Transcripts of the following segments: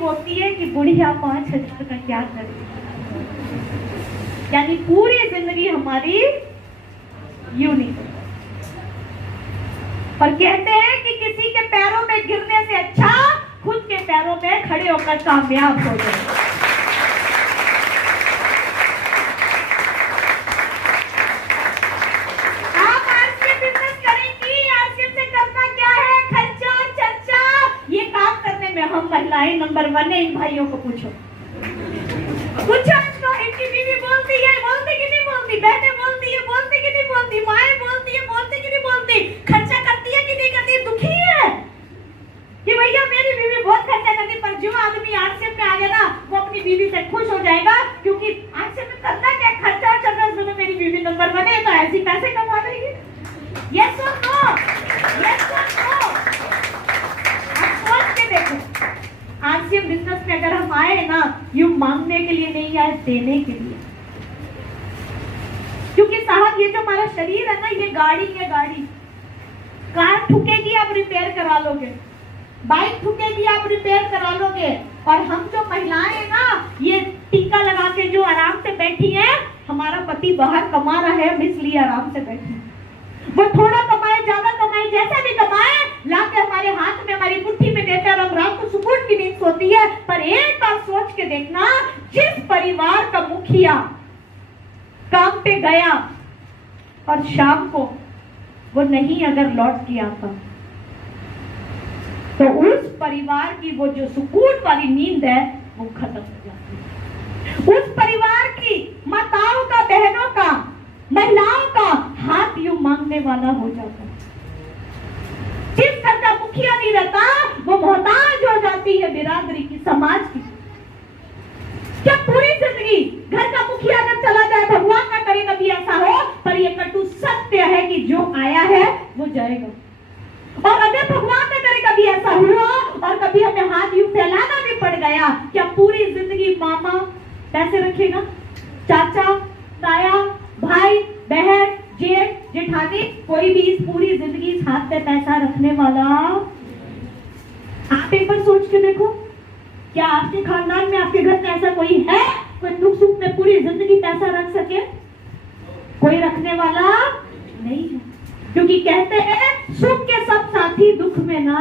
बोलती है कि बुढ़िया 5,000 का क्या करे, यानी पूरी जिंदगी हमारी यूं नहीं। पर कहते हैं कि किसी के पैरों में गिरने से अच्छा खुद के पैरों में खड़े होकर कामयाब हो जाए। आप आरसीएम बिजनेस करेंगी, आरसीएम से करना क्या है, खर्चा चर्चा, ये काम करने में हम महिलाएं नंबर 1 है। इन भाइयों को पूछो इसको, इनकी बीवी बोलती है, बोलती कि नहीं बोलती, बहनें बोलती है, बोलती कि नहीं बोलती, माएं बोलती है, बोलती कि नहीं बोलती, खर्चा करती है कि नहीं करती, दुखी है कि भैया मेरी बीवी बहुत खर्चा करती। पर जो आदमी आरसीएम में आ गया ना, वो अपनी बीवी से खुश हो जाएगा, क्योंकि आरसीएम में करना क्या, खर्चा चल रहा है, मेरी बीवी नंबर 1 है, तो ऐसी पैसे कमा लेगी। यस और नो, यस और नो। आप सोच के देखो, आरसीएम बिजनेस में अगर हम आए ना, यूं मांगने के लिए नहीं आए, देने के लिए। क्योंकि साहब ये जो हमारा शरीर है ना, ये गाड़ी है, गाड़ी। कार ठुकेगी आप रिपेयर करा लोगे, बाइक ठुकेगी आप रिपेयर करा लोगे, और हम जो महिलाएं हैं ना, ये टीका लगा के जो आराम से बैठी हैं, हमारा पति बाहर कमा रहा है, हम इसलिए आराम से बैठे हैं। वो थोड़ा कमाए, ज्यादा कमाए, जैसा भी कमाए, लाके हमारे हाथ में, हमारी मुट्ठी में देते हैं, और हम रात को सुकून की नींद सोती है। पर एक बार सोच के देखना, जिस परिवार का मुखिया काम पे गया और शाम को वो नहीं अगर लौट के आता, तो उस परिवार की वो जो सुकून वाली नींद है वो खत्म हो जाती है। उस परिवार की माताओं का, बहनों का, महिलाओं का हाथ यूं मांगने वाला हो जाता है। जिस घर का मुखिया नहीं रहता, वो मोहताज हो जाती है बिरादरी की, समाज की। क्या पूरी जिंदगी घर का मुखिया अगर चला जाए, भगवान ना करे कभी ऐसा हो, पर ये कटु सत्य है कि जो आया है वो जाएगा। और अगर भगवान न करे कभी ऐसा हुआ और कभी हमें हाथ यूं फैलाना भी पड़ गया, क्या पूरी जिंदगी मामा पैसे रखेगा, चाचा, ताया, भाई, बहन, जेठ, जेठानी, कोई भी इस पूरी जिंदगी इस हाथ पे पैसा रखने वाला? आप एक बार सोच के देखो, क्या आपके खानदान में, आपके घर में ऐसा कोई है, कोई दुख सुख में पूरी जिंदगी पैसा रख सके? कोई रखने वाला नहीं है। क्योंकि कहते हैं सुख के सब साथी, दुख में ना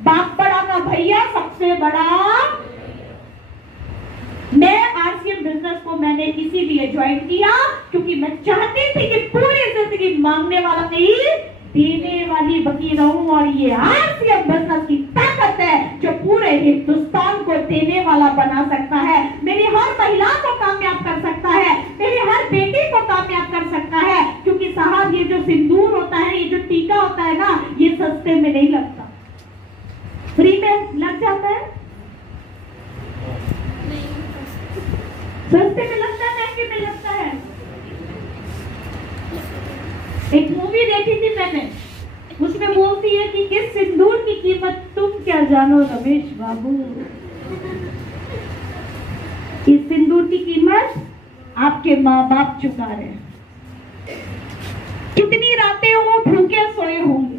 बाप बड़ा ना भैया, सबसे बड़ा। मैं आरसीएम बिजनेस को मैंने इसीलिए ज्वाइन किया, क्योंकि मैं चाहती थी कि पूरी जिंदगी मांगने वाला नहीं, देने वाली बनी रहूं। और ये आरसीएम बिजनेस की ताकत है जो पूरे हिंदुस्तान को देने वाला बना सकता है, मेरी हर महिला को कामयाब कर सकता है, मेरी हर बेटी को कामयाब कर सकता है। क्योंकि साहब ये जो सिंदूर होता है, ये जो टीका होता है ना, ये सस्ते में नहीं लगता, फ्री में लग जाता है। सस्ते में लगता है, महंगे में लगता है। एक मूवी देखी थी मैंने, उसमें बोलती है कि किस सिंदूर की कीमत तुम क्या जानो रमेश बाबू। इस सिंदूर की कीमत आपके माँ बाप चुका रहे हैं। कितनी रातें वो भूखे सोए होंगे,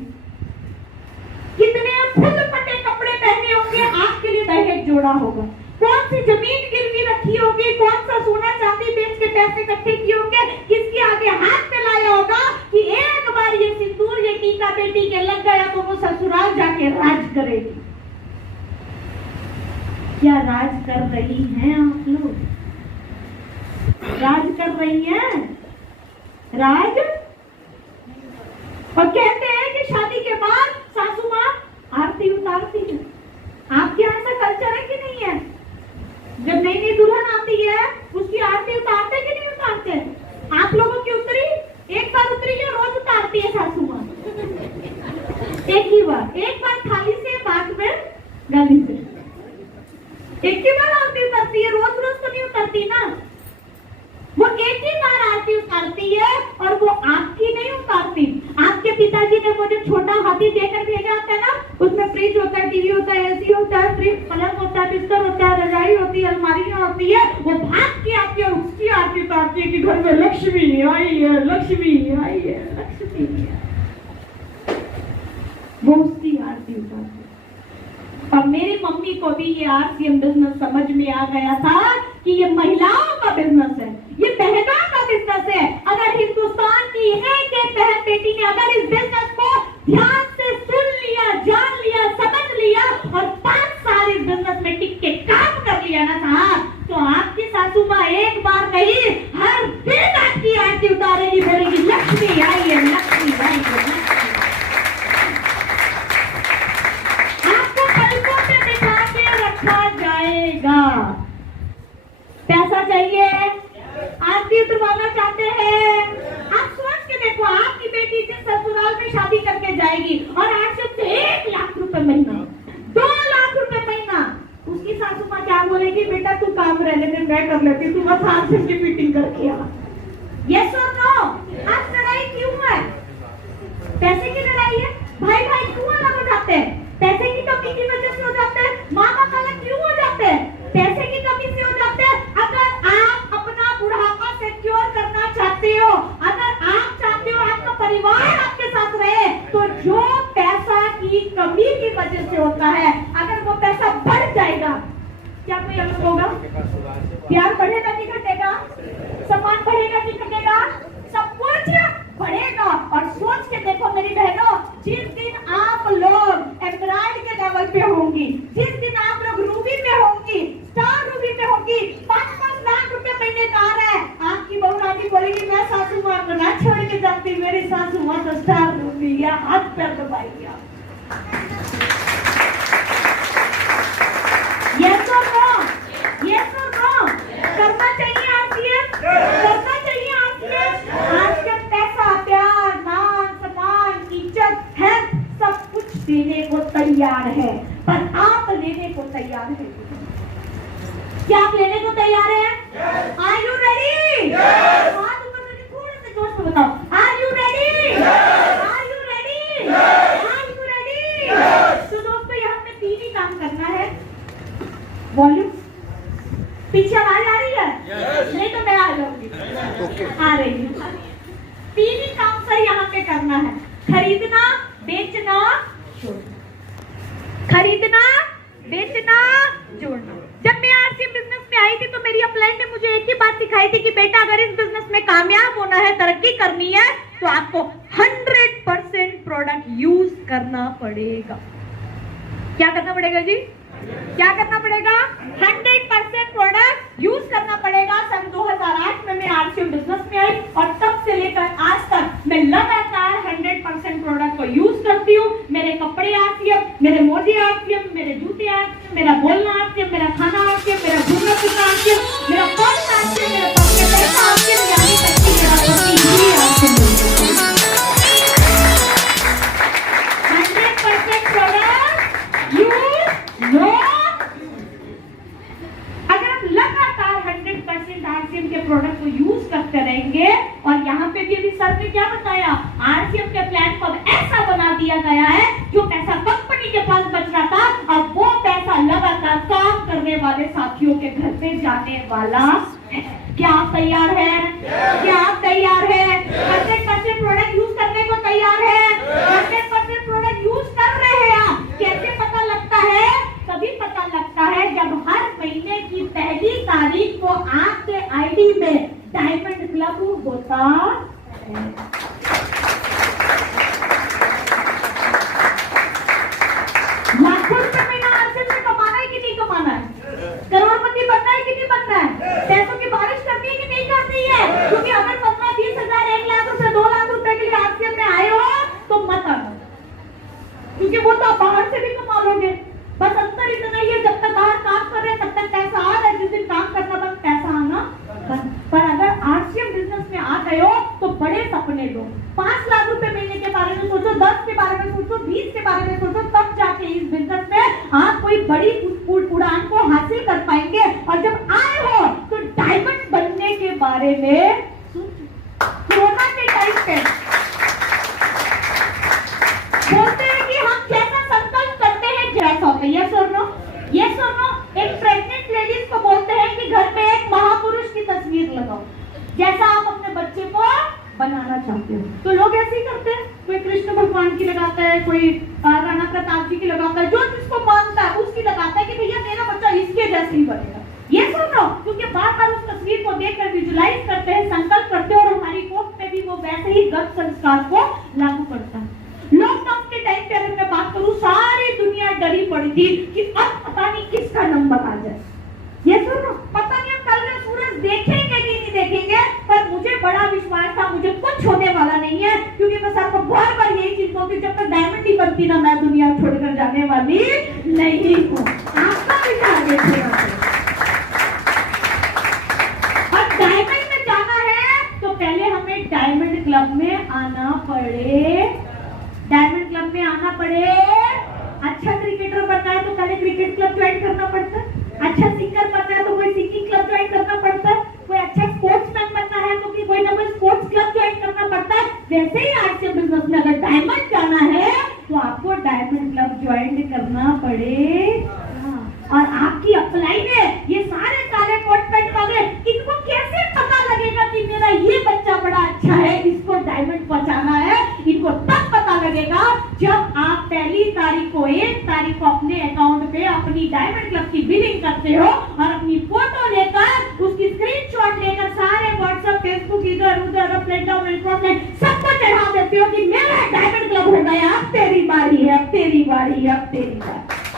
कितने खुद फटे कपड़े पहने होंगे, आपके लिए दहेज जोड़ा होगा, कौन सी जमीन गिरवी रखी होगी, कौन सा सोना चांदी बेच के पैसे इकट्ठे किए होंगे, किसके आगे हाथ फैलाया होगा कि एक बार ये सिंदूर, ये टीका बेटी के लग गया तो वो ससुराल जाके राज करेगी। क्या राज कर रही हैं आप लोग? राज कर रही हैं? राज? और कहते हैं कि शादी के बाद सासू माँ आरती उतारती है। आपके यहाँ ऐसा कल्चर है कि नहीं है? जब नई नई दुल्हन आती है, उसकी आरती उतारते कि नहीं उतारते? आप लोगों की उतरी? एक बार उतरी या रोज उतारती है सासू माँ? एक ही बार, एक बार थाली से, बाद में गली से। एक ही बार आरती उतारती है, रोज रोज तो नहीं उतारती ना। वो एक ही बार आरती उतारती है, और वो आपकी नहीं उतारती। आपके पिताजी ने वो जो छोटा हाथी देकर भेजा होता है ना, उसमें फ्रिज होता है, टीवी होता है, एसी होता है, फ्रिज, पलंग होता है, बिस्तर होता है, रजाई होती है, अलमारियां होती है, वो भाग के आती है, उसकी आरती उतारती है कि घर में लक्ष्मी आई है, लक्ष्मी आई है, लक्ष्मी आई। वो उसकी आरती उतारती है। और मेरी मम्मी को भी ये आरसीएम बिजनेस समझ में आ गया था कि ये महिलाओं का बिजनेस है, ये बहनों का बिजनेस है। अगर हिंदुस्तान की एक एक बहन बेटी ने अगर इस बिजनेस को ध्यान से सुन लिया, जान लिया, समझ लिया और 5 साल इस बिजनेस में टिक के काम कर लिया ना साहब, तो आपकी सासू माँ एक बार नहीं हर दिन आपकी आरती उतारेगी, बोलेगी लक्ष्मी आई है, लक्ष्मी आई है। आपको पलकों में बिठा के रखा जाएगा। पैसा चाहिए, आरती उतरवाना चाहते हैं, आप सोच के देखो, आपकी बेटी जिस ससुराल में शादी करके जाएगी और आज से 1 लाख रुपए महीना, 2 लाख रुपए महीना, उसकी सासू माँ क्या बोलेगी, बेटा तू काम रहने दे, मैं कर लेती, तू बस आरसीएम की मीटिंग करके आ। यस और नो? आज लड़ाई क्यों है? पैसे की लड़ाई है। भाई भाई क्यों अलग हो जाते हैं? पैसे की कमी की वजह से हो जाते हैं। माँ बाप अलग क्यों हो जाते हैं? पैसे की कमी से हो जाते हैं। अगर आप अपना बुढ़ापा सिक्योर करना चाहते हो, अगर आप चाहते हो आपका परिवार आपके साथ रहे, तो जो पैसा की कमी की वजह से होता है, अगर वो पैसा बढ़ जाएगा, क्या कोई अलग होगा? प्यार बढ़ेगा कि घटेगा? सम्मान बढ़ेगा कि घटेगा? सब कुछ बढ़ेगा। और सोच के देखो मेरी बहनों, जिस दिन आप लोग एमराल्ड के लेवल पे होंगी, जिस दिन आप लोग रूबी पे होंगी, स्टार रूबी पे होंगी, 5-5 लाख रुपए महीने का आ रहा है, आपकी बहू रानी बोलेगी मैं सासू माँ को ना छोड़ के जाती, मेरी सासू माँ तो स्टार रूबी या हाथ पैर दबाएगी। यस और नो? यस और नो? करना चाहिए आरसीएम, करना चाहिए आरसीएम। आजकल पैसा, प्यार, मान, सम्मान, इज्जत है, सब कुछ देने को तैयार है, पर आप लेने को तैयार है? क्या आप लेने को तैयार हैं? Are you ready? हाथ ऊपर करके थोड़े से जोर से बताओ, are you ready? Are you ready? Are you ready? तो दोस्तों यहाँ पे 3 ही काम करना है। वॉल्यूम पीछे आवाज आ रही है? नहीं तो मैं आ जाऊंगी। आ रही है। 3 ही काम सर यहाँ पे करना है, खरीदना, बेचना, जोड़ना। खरीदना, बेचना, जोड़ना। जब मैं आरसीएम बिजनेस में आई थी तो मेरी अपलाइन ने मुझे एक ही बात सिखाई थी कि बेटा अगर इस बिजनेस में कामयाब होना है, तरक्की करनी है, तो आपको 100% प्रोडक्ट यूज करना पड़ेगा। क्या करना पड़ेगा जी? क्या करना पड़ेगा? 100% प्रोडक्ट यूज करना पड़ेगा। सन 2008 में मैं आरसीएम बिजनेस में आई और तब से लेकर आज तक मैं लगातार 100% प्रोडक्ट को यूज करती हूँ। मेरे कपड़े आरसीएम, मेरे मोजे आरसीएम, मेरे जूते आरसीएम, मेरा बोलना आरसीएम, मेरा खाना आरसीएम, मेरा घूमना फिरना आरसीएम, मेरा पर्स आरसीएम, मेरा पॉकेट पैसा आरसीएम, यानी तक कि मेरा पति भी आरसीएम। 100% product use no. अगर हम लगातार 100% आरसीएम के प्रोडक्ट को यूज करते रहेंगे, और यहाँ पे भी अभी सर ने क्या बताया, आरसीएम के प्लान को अब ऐसा बना दिया गया है, जो पैसा कंपनी के पास बच रहा था, अब वो पैसा लगातार काम करने वाले साथियों के घर पे जाने वाला है। क्या आप तैयार हैं? क्या आप तैयार हैं? 100% प्रोडक्ट यूज करने को तैयार है? 100% प्रोडक्ट यूज कर रहे हैं आप? कैसे पता लगता है? तभी पता लगता है जब हर महीने की पहली तारीख को आपके आईडी में डायमंड क्लब होता है। लाखों रुपए महीना आरसीएम से कमाना है कि नहीं कमाना है? करोड़पति बनना है कि नहीं बनना है? पैसों की बारिश करनी है कि नहीं करनी है? क्योंकि अगर 15-20 हजार, 1 लाख रुपए, 2 लाख रुपए के लिए आरसीएम में आए हो तो मत आना, क्योंकि वो तो आप बाहर से भी कमा लोगे। बस अंतर इतना ही है, जब तक बाहर काम कर रहे हैं तब तक पैसा आ रहा है, जिस दिन काम करना बंद पैसा आना बंद। पर अगर आरसीएम बिजनेस में आ गए हो तो बड़े सपने लो। 5 लाख रुपए महीने के बारे में सोचो, 10 के बारे में सोचो, 20 के बारे में सोचो, तब जाके इस बिजनेस में आप कोई बड़ी उड़ान को हासिल कर पाएंगे। और जब आए हो तो डायमंड बनने के बारे में कोरोना के टाइम पे बोलते हैं कि हम जैसा संकल्प करते हैं जैसा होता है। यस और नो? यस और नो? एक प्रेग्नेंट लेडीज को बोलते हैं कि घर में एक महापुरुष की तस्वीर लगाओ, जैसा आप अपने बच्चे को बनाना चाहते हो। तो लोग ऐसे ही करते हैं, कोई कृष्ण भगवान चौहान की लगाता है, कोई राणा प्रताप जी की लगाता है, जो जिसको मानता है उसकी लगाता है कि भैया मेरा बच्चा इसके जैसे ही बनेगा। ये सुन लो, क्योंकि बार बार उस तस्वीर को देखकर विजुलाइज करते हैं, संकल्प करते हैं और हमारी कोख में भी वो वैसे ही गलत संस्कार को लागू करता है। लॉकडाउन के टाइम पे अगर मैं बात करूं, सारी दुनिया डरी पड़ी थी कि अब पता नहीं किसका नंबर आ जाए। ये सुनो, पता नहीं हम कल में सूरज देखेंगे कि नहीं देखेंगे, पर मुझे बड़ा विश्वास था मुझे कुछ होने वाला नहीं है, क्योंकि मैं सबको बार बार यही चीज बोलती, जब तक डायमंड नहीं बनती ना मैं दुनिया छोड़कर जाने वाली नहीं हूँ। आपका विचार देखिए, और डायमंड में जाना है तो पहले हमें डायमंड क्लब में आना पड़े, डायमंड क्लब में आना पड़े। अच्छा क्रिकेटर बनना है तो पहले क्रिकेट क्लब ज्वाइन करना पड़ता है, अच्छा सिंगर बनना है तो कोई सिंगिंग क्लब ज्वाइन करना पड़ता है, कोई अच्छा स्पोर्ट्समैन बनना है तो कोई ना कोई स्पोर्ट्स क्लब ज्वाइन करना पड़ता है। वैसे ही आज के बिजनेस में अगर डायमंड जाना है तो आपको डायमंड क्लब ज्वाइन करना पड़ेगा। और आपकी अप्लाई में ये सारे काले कोट पैंट वाले, इनको कैसे पता लगेगा कि मेरा ये बच्चा बड़ा अच्छा है, इसको डायमंड पहुंचाना है, इनको तब पता लगेगा जब आप पहली तारीख को 1 तारीख को अपने अकाउंट पे अपनी डायमंड क्लब की बिलिंग करते हो और अपनी फोटो लेकर उसकी स्क्रीनशॉट लेकर सारे व्हाट्सएप फेसबुक इधर उधर अपने सबको चढ़ा देते हो कि मेरा डायमंड क्लब हो गया, अब तेरी बारी है, अब तेरी बारी है, अब तेरी बारी।